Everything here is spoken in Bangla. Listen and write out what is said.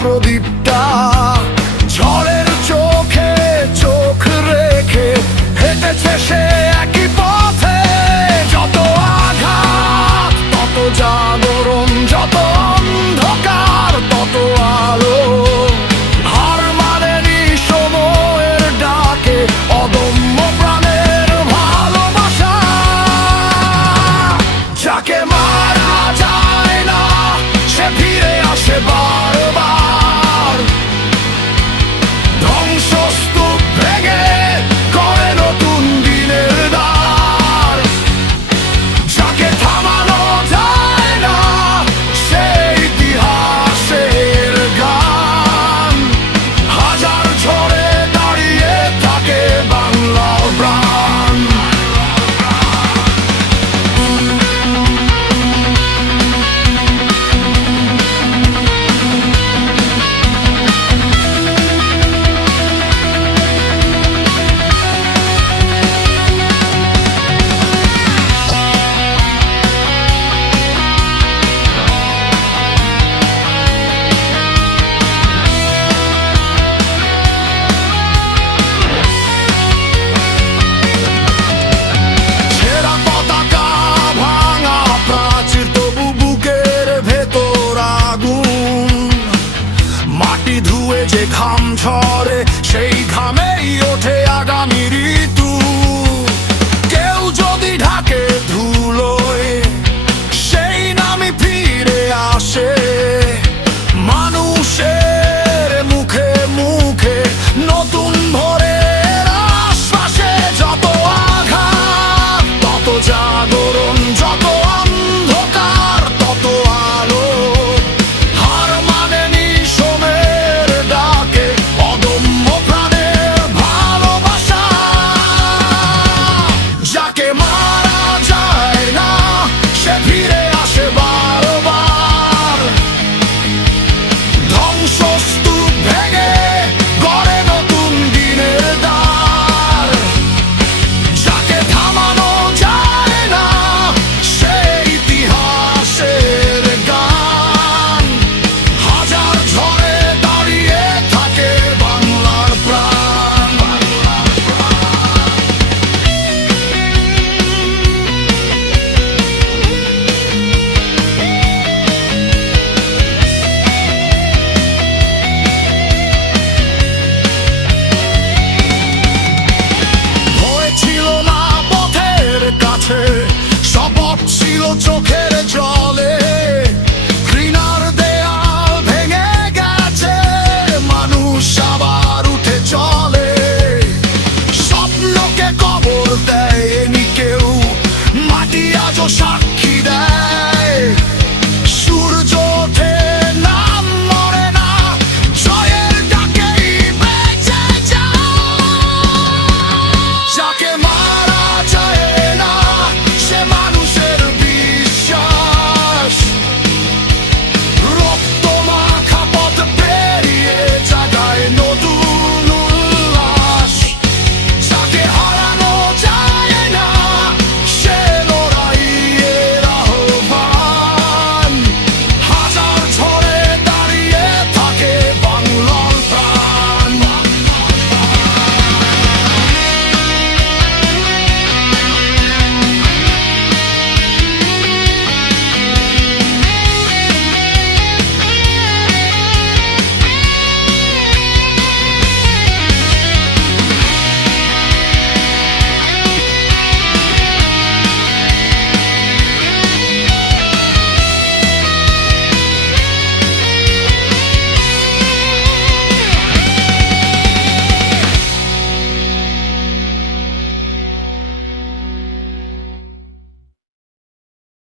প্রদীপটা ঝড়ের চোখে চোখ রেখে হেঁটেছে সে একই পথে। যত আঘাত তত জাগরণ, যত অন্ধকার তত আলো। হার মানেনি সময়ের ডাকে অদম্য প্রাণের ভালোবাসা। যাকে মারা যায় না সে ফিরে আসে বারবার। ধ্বংসস্তূপ ভেঙে গড়ে নতুন দিনের দ্বার। যাকে থামানো যায় না সে ইতিহাসের গান। হাজার ঝড়ে দাঁড়িয়ে থাকে বাংলার প্রাণ। ছেঁড়া পতাকা, ভাঙা প্রাচীর, তবু বুকের ভেতর আগুন। মাটি ধুয়ে যে ঘাম ঝরে সেই ঘামেই ওঠে আগামীর